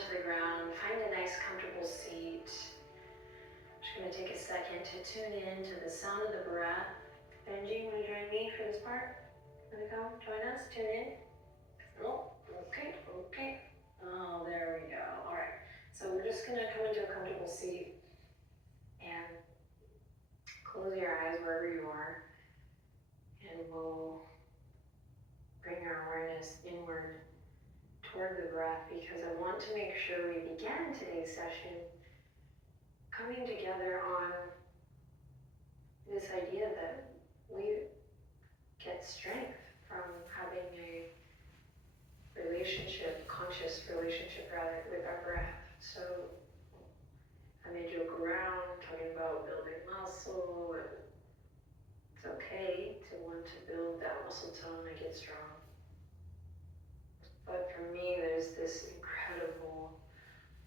to the ground. Find a nice comfortable seat. I'm just going to take a second to tune in to the sound of the breath. Benji, you want to join me for this part? Want to come join us? Tune in? Oh, okay. Oh, there we go. All right. So we're just going to come into a comfortable seat and close your eyes wherever you are. And we'll bring our awareness inward toward the breath, because I want to make sure we begin today's session coming together on this idea that we get strength from having a relationship, conscious relationship rather, with our breath. So I made joke around talking about building muscle, and it's okay to want to build that muscle tone and get strong. But for me, there's this incredible,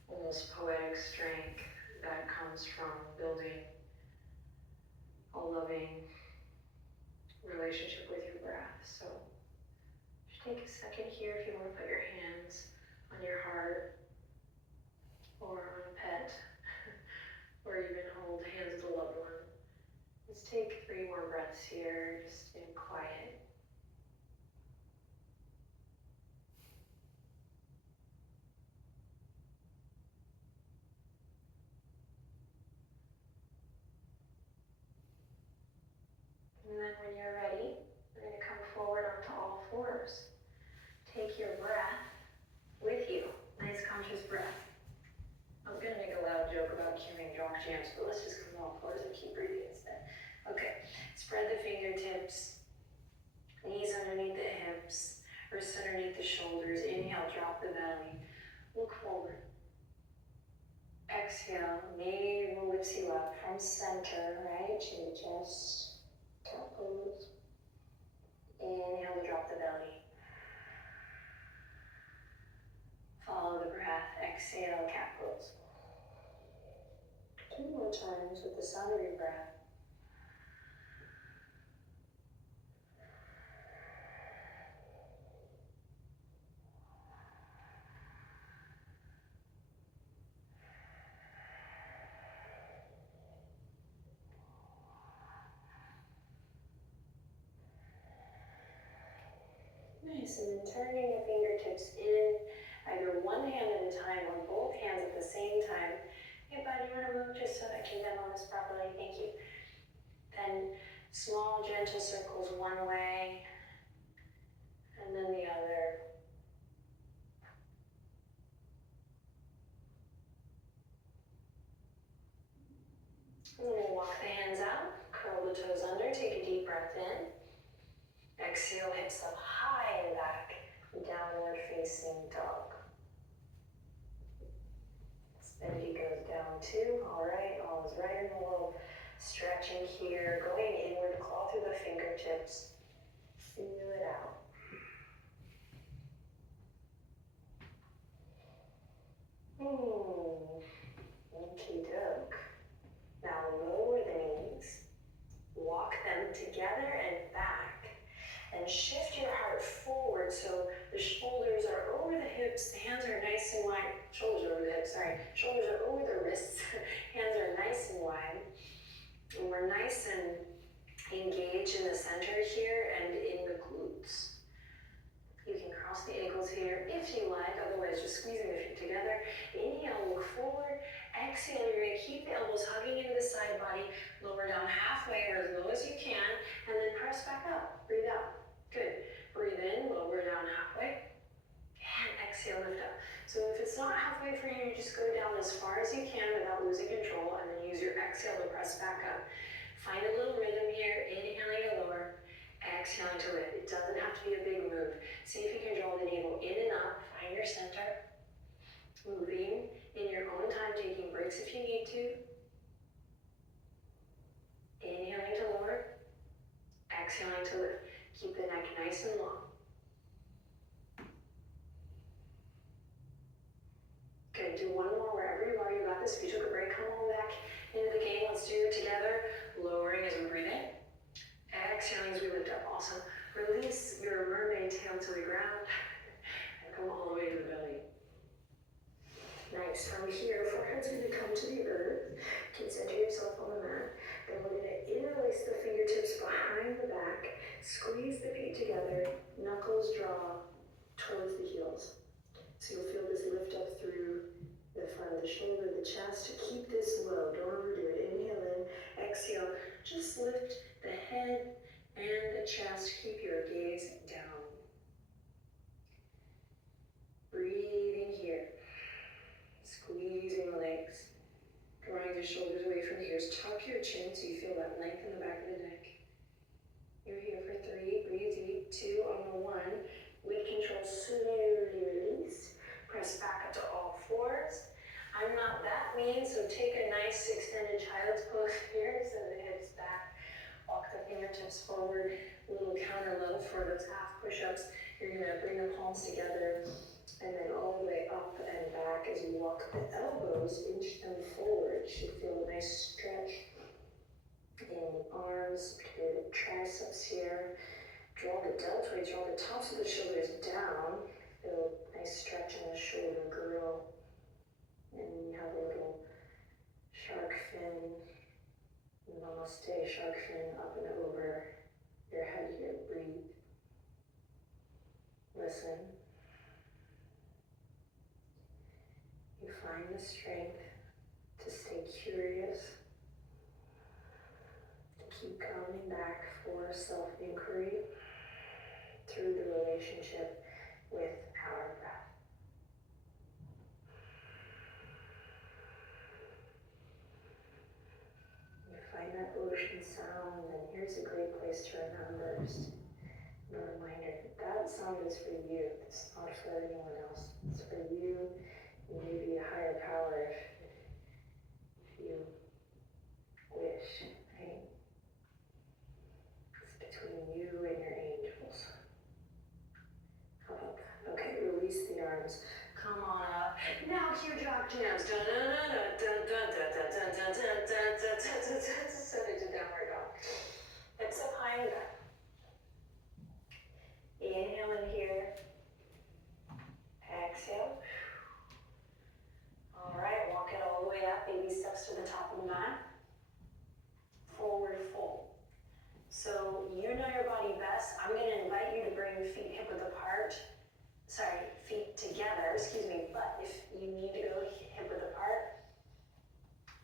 almost poetic strength that comes from building a loving relationship with your breath. So just take a second here if you want to put your hands on your heart or on a pet, or even hold hands with a loved one. Let's take 3 more breaths here, just in quiet. And then when you're ready, we're going to come forward onto all fours. Take your breath with you. Nice conscious breath. I was going to make a loud joke about cueing jock jams, but let's just come on all fours and keep breathing instead. Okay, spread the fingertips, knees underneath the hips, wrists underneath the shoulders. Inhale, drop the belly, look forward. Exhale, navel lifts you up from center, right, to just cat pose. Inhale to drop the belly. Follow the breath. Exhale, cat pose. 2 more times with the sound of your breath. Nice, and then turning your fingertips in, either one hand at a time or both hands at the same time. Hey bud, you want to move just so I can demo this properly? Thank you. Then small, gentle circles one way, and then the other. And then we'll walk the hands out, curl the toes under, take a deep breath in. Exhale, hips up high and back, downward facing dog. Benji goes down too. All right, all is right in the world. Stretching here, going inward, claw through the fingertips. Feel it out. Okie doke. Now lower the knees, walk them together and back, and shift your heart forward so the shoulders are over the hips, the hands are nice and wide. Shoulders are over the hips, sorry. Shoulders are over the wrists, hands are nice and wide. And we're nice and engaged in the center here and in the glutes. You can cross the ankles here if you like, otherwise just squeezing the feet together. Inhale, look forward. Exhale, you're going to keep the elbows hugging into the side body, lower down halfway or as low as you can, and then press back up. Breathe out. Good. Breathe in, lower down halfway, and exhale, lift up. So if it's not halfway for you, just go down as far as you can without losing control, and then use your exhale to press back up. Find a little rhythm here, inhaling to lower, exhaling to lift. It doesn't have to be a big move. See if you can draw the navel in and up, find your center, moving in your own time, taking breaks if you need to. Inhaling to lower, exhaling to lift. Keep the neck nice and long. Good, do one more wherever you are. You got this. If you took a break, come on back into the game. Let's do it together. Lowering as we breathe in. Exhaling as we lift up. Awesome. Release your mermaid tail to the ground and come all the way to the belly. Squeeze the feet together, knuckles draw towards the heels. So you'll feel this lift up through the front of the shoulder, the chest. Keep this low, don't overdo it. Inhale in, exhale. Just lift the head and the chest. Keep your gaze down. Breathing here. Squeezing the legs. Drawing the shoulders away from the ears. Tuck your chin so you feel that length in the back of the neck. You're here for 3. Breathe deep. 2 on the 1. With control, slowly release. Press back up to all fours. I'm not that mean, so take a nice extended child's pose here. Send the hips back. Walk the fingertips forward. A little counter low for those half push-ups. You're going to bring the palms together and then all the way up and back as you walk the elbows, inch them forward. Should feel a nice stretch in the arms, particularly the triceps here. Draw the deltoids, draw the tops of the shoulders down. Feel a nice stretch in the shoulder girdle. And you have a little shark fin. Namaste, shark fin up and over your head here. Breathe. Listen. You find the strength to stay curious, to keep coming back for self-inquiry through the relationship with our breath. You find that ocean sound, and here's a great place to remember, just a reminder that that sound is for you. It's not for anyone else. It's for you. Maybe a higher power if you wish, right? It's between you and your angels. How about that? Okay, release the arms. Come on up. Now cue drop jams. Send it to downward dog. Hips up high and back. Inhale in here. Exhale. All right, walk it all the way up, baby steps to the top of the mat. Forward fold. So you know your body best. I'm going to invite you to bring feet hip width apart. Feet together, but if you need to go hip width apart,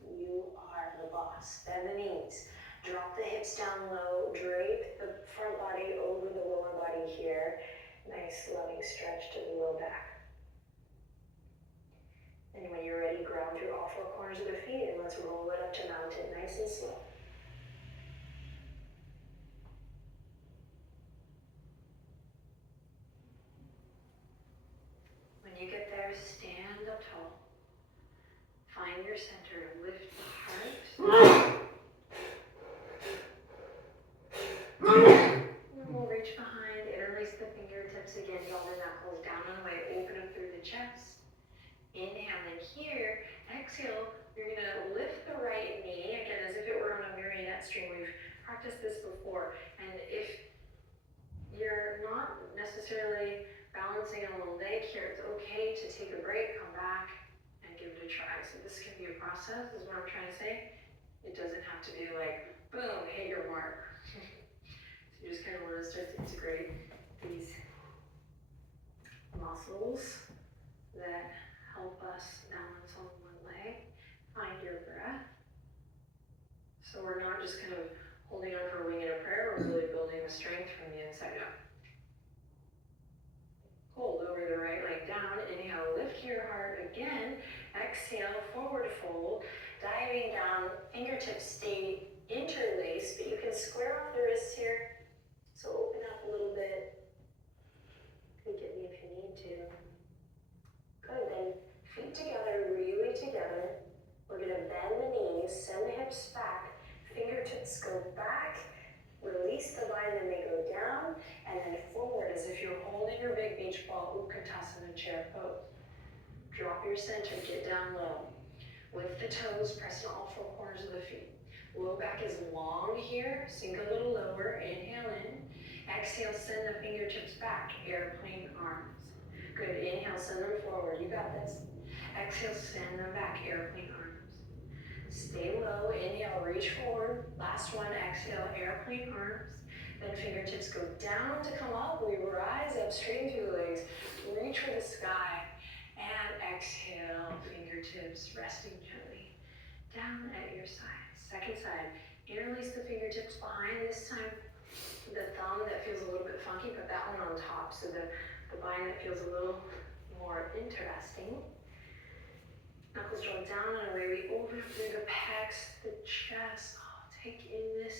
you are the boss. Bend the knees. Drop the hips down low. Drape the front body over the lower body here. Nice loving stretch to the low back. And when you're ready, ground through all 4 corners of the feet and let's roll it up to mountain, nice and slow. When you get there, stand up tall. Find your center, lift the heart. And we'll reach behind, interlace the fingertips again, draw the knuckles down and away, open up through the chest. Inhale in here, exhale, you're going to lift the right knee, again as if it were on a marionette string. We've practiced this before, and if you're not necessarily balancing on the leg here, it's okay to take a break, come back, and give it a try. So this can be a process, is what I'm trying to say. It doesn't have to be like, boom, hit your mark. So you just kind of want to start to integrate these muscles that help us balance on one leg. Find your breath. So we're not just kind of holding on for a wing and a prayer, we're really building the strength from the inside out. Hold over the right leg down. Inhale, lift your heart again. Exhale, forward fold. Diving down, fingertips stay interlaced, but you can square off the wrists here. So open up a little bit. Peek at me if you need to. Good, then feet together, really together. We're going to bend the knees, send the hips back, fingertips go back, release the line, then they go down, and then forward as if you're holding your big beach ball, Utkatasana chair pose. Drop your center, get down low. Lift the toes, press in all 4 corners of the feet. Low back is long here, sink a little lower, inhale in. Exhale, send the fingertips back, airplane arms. Good, inhale, send them forward, you got this. Exhale, send them back, airplane arms. Stay low, inhale, reach forward. Last one, exhale, airplane arms. Then fingertips go down to come up. We rise up, straighten through the legs, reach for the sky, and exhale, fingertips resting gently down at your side. Second side, interlace the fingertips behind. This time, the thumb that feels a little bit funky, put that one on top. So the bind that feels a little more interesting. Knuckles draw down and away. We open up through the pecs, the chest. Oh, take in this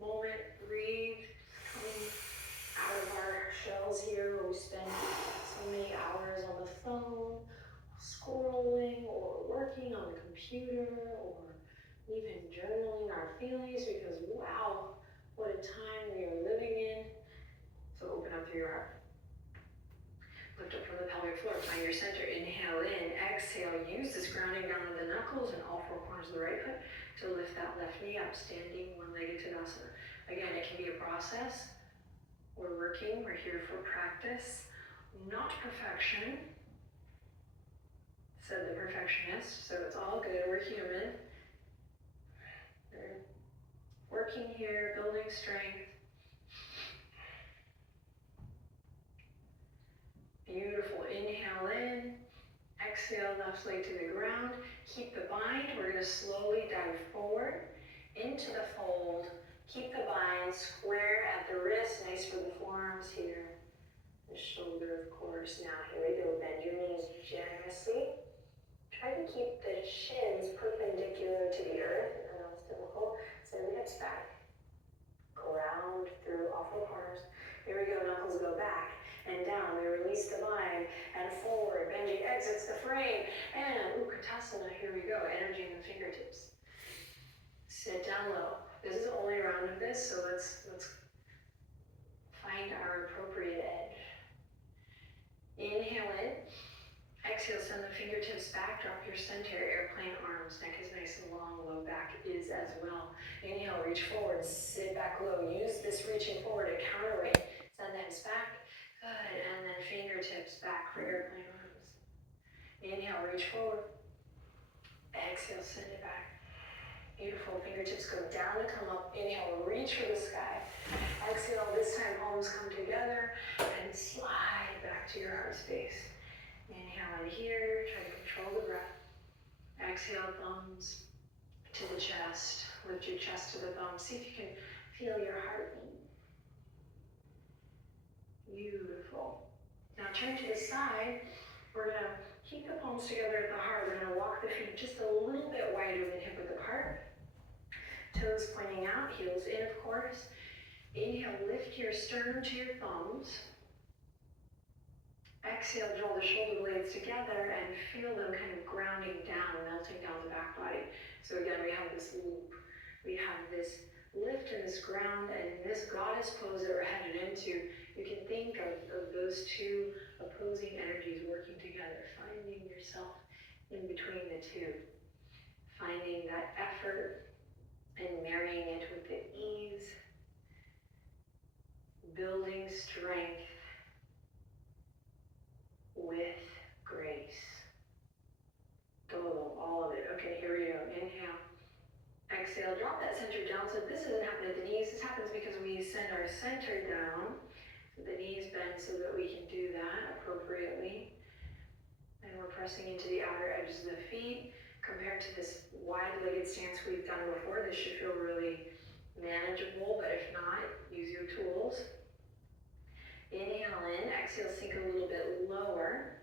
moment, breathe. Coming out of our shells here where we spend so many hours on the phone, scrolling, or working on the computer, or even journaling our feelings because wow, what a time we are living in. So open up through your heart. Lift up from the pelvic floor, find your center, inhale in, exhale, use this grounding down to the knuckles and all four corners of the right foot to lift that left knee up, standing one-legged Tadasana. Again, it can be a process. We're working, we're here for practice, not perfection, said the perfectionist, so it's all good, we're human. We're working here, building strength. Beautiful, inhale in, exhale, left leg to the ground. Keep the bind, we're gonna slowly dive forward into the fold. Keep the bind square at the wrist, nice for the forearms here. The shoulder, of course. Now, here we go, bend your knees generously. Try to keep the shins perpendicular to the earth. I know it's difficult. Send the hips back. Ground through all four corners. Here we go, knuckles go back and down. We release the bind and forward. Benji exits the frame. And Utkatasana, here we go. Energy in the fingertips. Sit down low. This is the only round of this, so let's find our appropriate edge. Inhale in. Exhale, send the fingertips back. Drop your center, airplane arms. Neck is nice and long. Low back is as well. Inhale, reach forward. Sit back low. Use this reaching forward to counterweight. Send the hips back. Good. And then fingertips back for airplane arms. Inhale, reach forward. Exhale, send it back. Beautiful. Fingertips go down to come up. Inhale, reach for the sky. Exhale, this time palms come together and slide back to your heart space. Inhale in here, try to control the breath. Exhale, thumbs to the chest. Lift your chest to the thumbs. See if you can feel your heartbeat. Beautiful. Now turn to the side. We're going to keep the palms together at the heart. We're going to walk the feet just a little bit wider than hip width apart. Toes pointing out, heels in, of course. Inhale, lift your sternum to your thumbs. Exhale, draw the shoulder blades together and feel them kind of grounding down, melting down the back body. So again, we have this loop. We have this lift and this ground and this goddess pose that we're headed into. You can think of those two opposing energies working together, finding yourself in between the two. Finding that effort and marrying it with the ease, building strength with grace. Todo, all of it. Okay, here we go. Inhale. Exhale, drop that center down. So this doesn't happen at the knees. This happens because we send our center down. So the knees bend so that we can do that appropriately. And we're pressing into the outer edges of the feet. Compared to this wide-legged stance we've done before, this should feel really manageable, but if not, use your tools. Inhale in, exhale, sink a little bit lower.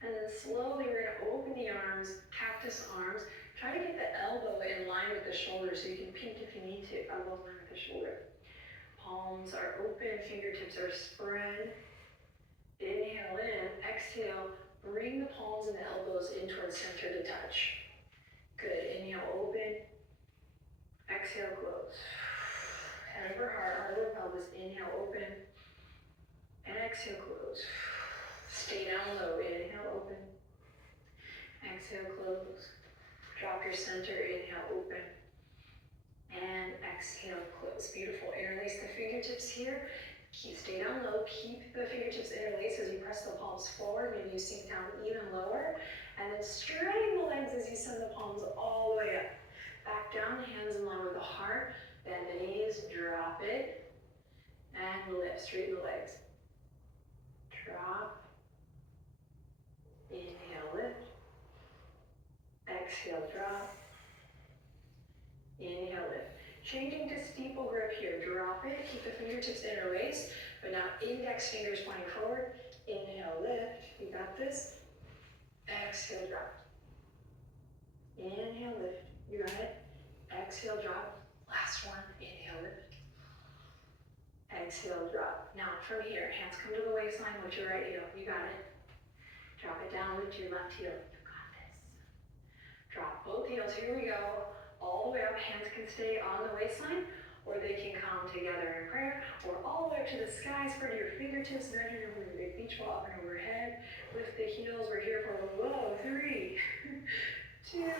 And then slowly we're going to open the arms, cactus arms. Try to get the elbow in line with the shoulder so you can peek if you need to. Elbow in line with the shoulder. Palms are open, fingertips are spread. Inhale in, exhale, bring the palms and the elbows in towards center to touch. Good, inhale, open. Exhale, close. Head over heart, heart over pelvis. Inhale, open. And exhale, close. Stay down low. Inhale, open. Exhale, close. Drop your center. Inhale, open. And exhale, close. Beautiful. Interlace the fingertips here. Stay down low. Keep the fingertips interlaced as you press the palms forward. Maybe you sink down even lower. And then straighten the legs as you send the palms all the way up. Back down, hands in line with the heart. Bend the knees, drop it. And lift, straighten the legs. Drop. Inhale, lift. Exhale, drop. Inhale, lift. Changing to steeple grip here. Drop it, keep the fingertips interlaced, but now index fingers pointing forward. Inhale, lift. You got this. Exhale, drop. Inhale, lift. You got it. Exhale, drop. Last one. Inhale, lift. Exhale, drop. Now from here, hands come to the waistline, lift your right heel. You got it. Drop it down, lift your left heel. You got this. Drop both heels. Here we go. All the way up. Hands can stay on the waistline, or they can come together in prayer, or all the way up to the sky. Spread your fingertips. Imagine you're moving a big beach ball up and overhead. Lift the heels. We're here for a low. 3, 2,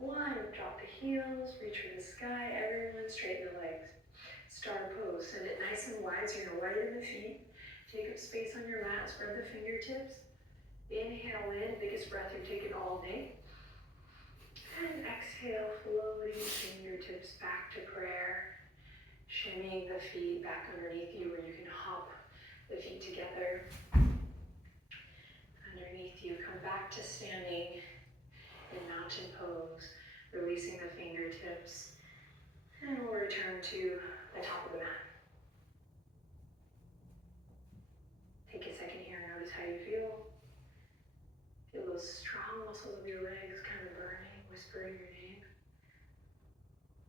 1. Drop the heels. Reach for the sky. Everyone straighten the legs. Star pose. Send it nice and wide so you're gonna widen the feet. Take up space on your mat. Spread the fingertips. Inhale in. Biggest breath you've taken all day. And exhale, floating fingertips back to prayer. Shimmying the feet back underneath you where you can hop the feet together. Underneath you, come back to standing in mountain pose, releasing the fingertips. And we'll return to the top of the mat. Take a second here and notice how you feel. Feel those strong muscles of your legs kind of burning, whispering your name.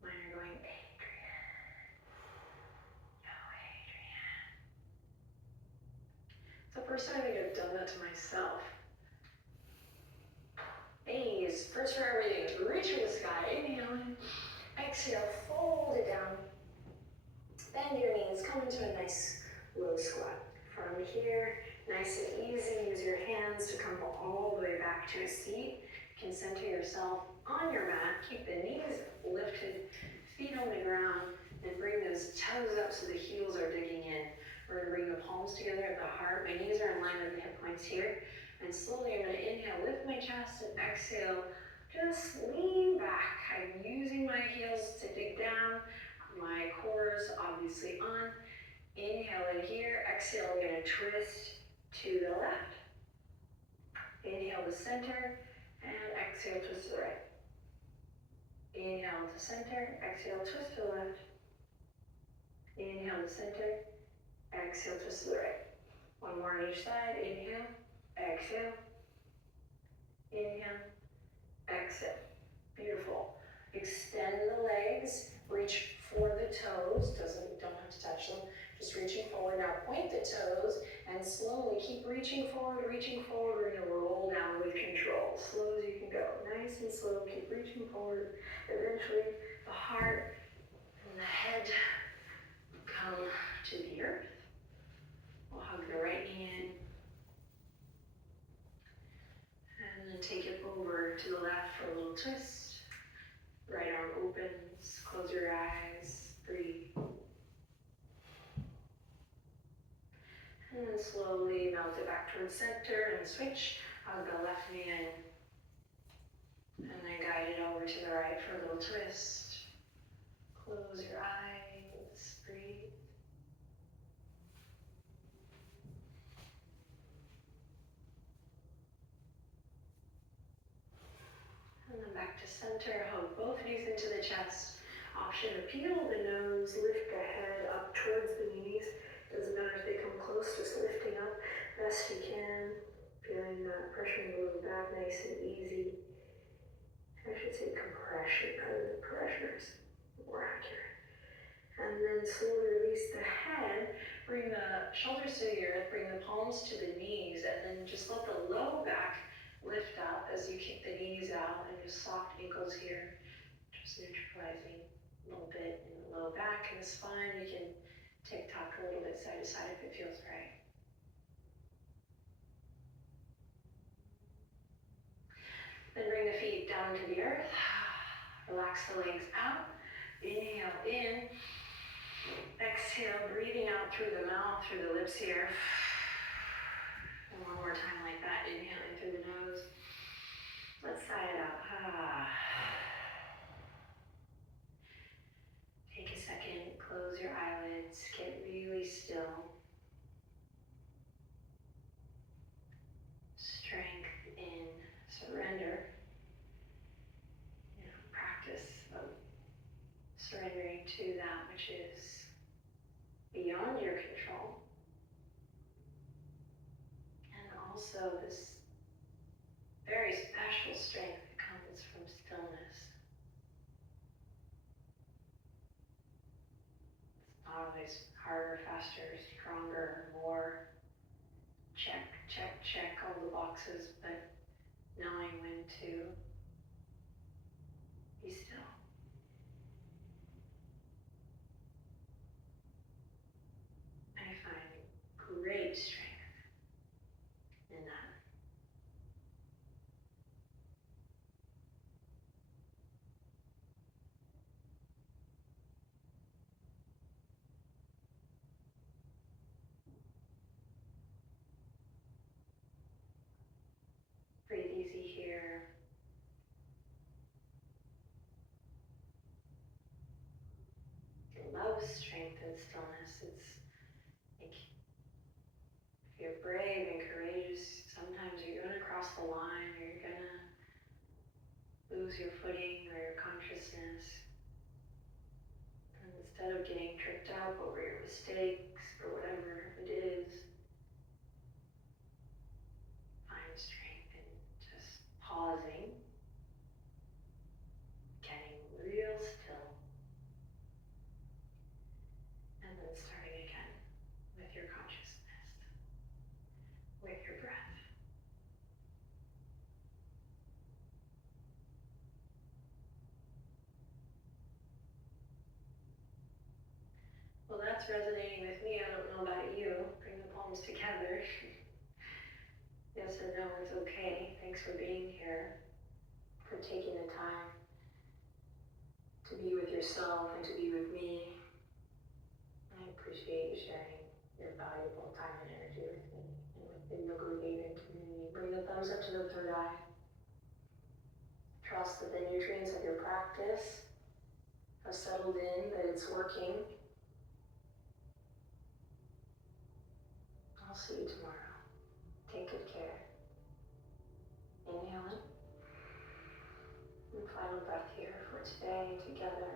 Mine are going, Adriene. No, Adriene. It's the first time I think I've done that to myself. Knees, first for everything. Reach for the sky. Inhale in. Exhale, fold it down. Bend your knees, come into a nice low squat. From here, nice and easy, use your hands to come all the way back to a seat. You can center yourself on your mat, keep the knees lifted, feet on the ground, and bring those toes up so the heels are digging in. We're gonna bring the palms together at the heart. My knees are in line with the hip points here. And slowly I'm gonna inhale, lift my chest, and exhale, just lean back. I'm using my heels to dig down. My core is obviously on. Inhale in here, exhale, I'm gonna twist to the left. Inhale to center, and exhale, twist to the right. Inhale to center, exhale, twist to the left. Inhale to center, exhale, twist to the right. One more on each side, inhale, exhale, inhale, exhale. Beautiful. Extend the legs, reach for the toes, don't have to touch them. Just reaching forward. Now point the toes and slowly keep reaching forward. We're gonna roll down with control. Slow as you can go. Nice and slow, keep reaching forward. Eventually the heart and the head come to the earth. We'll hug the right knee in. And then take it over to the left for a little twist. Right arm opens, close your eyes, breathe. And then slowly melt it back towards center and switch. Hug the left knee in. And then guide it over to the right for a little twist. Close your eyes, breathe. And then back to center, hug both knees into the chest. Option to peel the nose, lift the head up towards the knees. Doesn't matter if they come close, just lifting up best you can. Feeling that pressure in the lower back, nice and easy. I should say compression rather than pressures, more accurate. And then slowly release the head, bring the shoulders to the earth, bring the palms to the knees, and then just let the low back lift up as you kick the knees out, and just soft ankles here, just neutralizing a little bit in the low back and the spine. You can tick-tock a little bit side to side if it feels right. Then bring the feet down to the earth. Relax the legs out. Inhale in. Exhale, breathing out through the mouth, through the lips here. And one more time like that. Inhale in through the nose. Let's sigh it out. Take a second, close your eyelids, get real also this very special strength that comes from stillness. It's not always harder, faster, stronger, more. Check, check, check all the boxes, but knowing when to be still. I find great strength in that. Breathe easy here. I love strength and stillness. It's like if you're brave and courageous, sometimes you're going to cross the line or you're going to lose your footing or your consciousness. And instead of getting tripped up over your mistakes or whatever it is, find strength in just pausing, getting real still, and then starting again with your consciousness, with your breath. Well, that's resonating with me. I don't know about you. Bring the palms together. Yes and no, it's okay. Thanks for being here, for taking the time to be with yourself and to be with me. I appreciate you sharing your valuable time and energy with me and with the Yoga with Adriene community. Bring the thumbs up to the third eye. Trust that the nutrients of your practice have settled in, that it's working. I'll see you tomorrow. Take good care. Inhale in. And final breath here for today together.